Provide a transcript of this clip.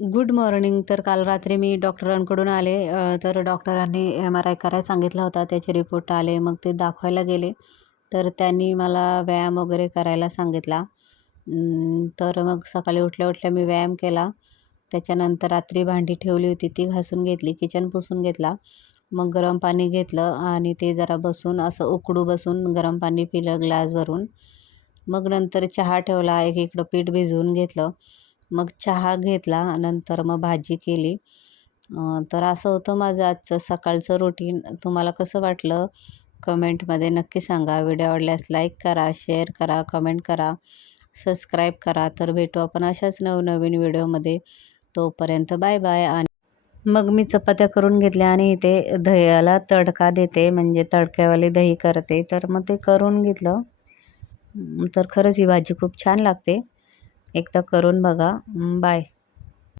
Good morning. तर काल रात्री मी डॉक्टरांकडून आले तर डॉक्टरांनी एम आर आय करायला सांगितला होता. त्याचे रिपोर्ट आले मग ते दाखवायला गेले. तर त्यांनी मला व्यायाम वगैरे करायला सांगितला. तर मग सकाळी उठल्या उठल्या मी व्यायाम केला. त्याच्यानंतर रात्री भांडी ठेवली होती ती घासून घेतली किचन पुसून घेतला. मग गरम पाणी घेतलं आणि ते जरा बसून असं उकडू बसून गरम पाणी पिलं ग्लास भरून मग नंतर चहा ठेवला एक इकडं पीठ भिजवून घेतलं. मग चहा घेतला नंतर मग भाजी केली. तर असं होतं माझं आजचं सकाळचं रुटीन तुम्हाला कसं वाटलं? कमेंटमध्ये नक्की सांगा. व्हिडिओ आवडल्यास लाईक करा शेअर करा कमेंट करा सबस्क्राईब करा. तर भेटू आपण अशाच नवनवीन व्हिडिओमध्ये तोपर्यंत बाय बाय आणि मग मी चपात्या करून घेतल्या आणि इथे दह्याला तडका देते. म्हणजे तडक्यावाली दही करते. तर मग ते करून घेतलं. तर खरंच ही भाजी खूप छान लागते. एकदा करून बघा. बाय